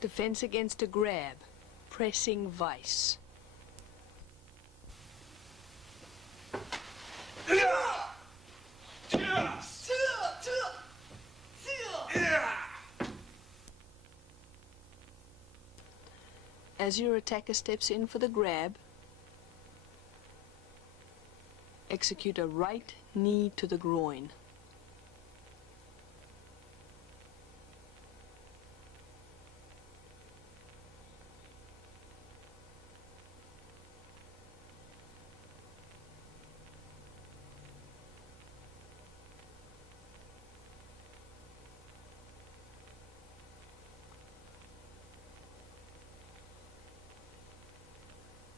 Defense against a grab. Pressing VISE. As your attacker steps in for the grab, execute a right knee to the groin.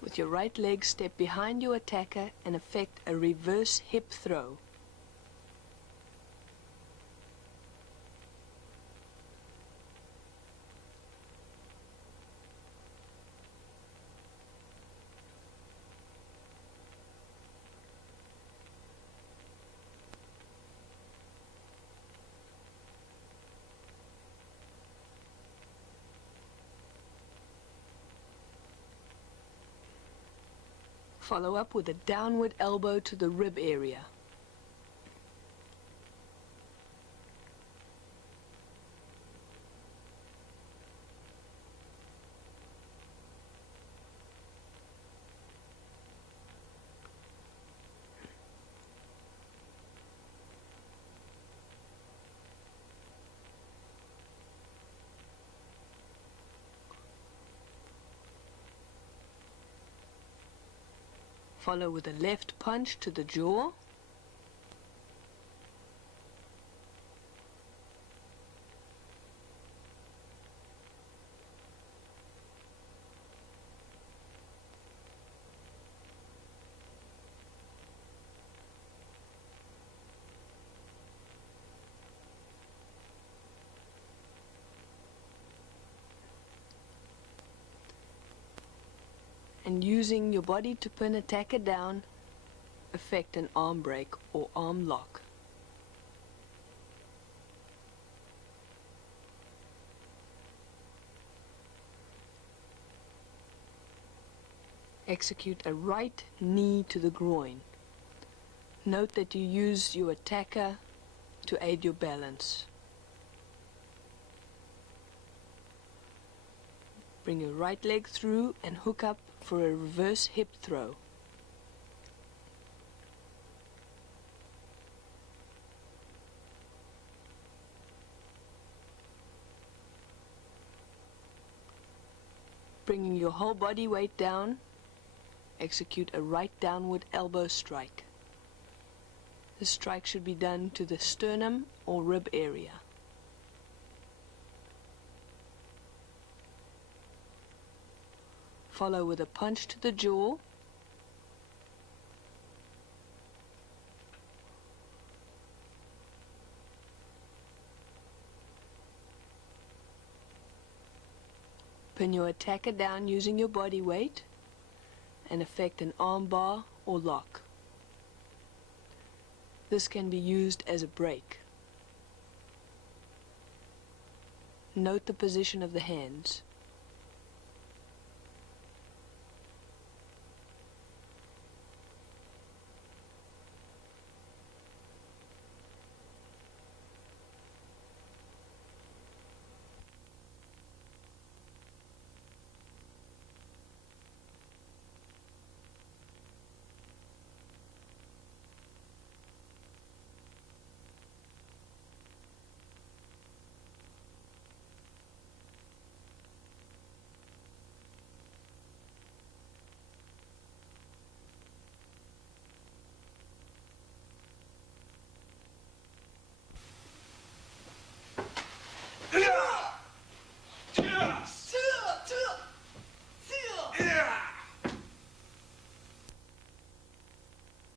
With your right leg, step behind your attacker and effect a reverse hip throw. Follow up with a downward elbow to the rib area. Follow with a left punch to the jaw. And using your body to pin attacker down, effect an arm break or arm lock. Execute a right knee to the groin. Note that you use your attacker to aid your balance. Bring your right leg through and hook up for a reverse hip throw. Bringing your whole body weight down, execute a right downward elbow strike. The strike should be done to the sternum or rib area. Follow with a punch to the jaw. Pin your attacker down using your body weight and effect an arm bar or lock. This can be used as a break. Note the position of the hands.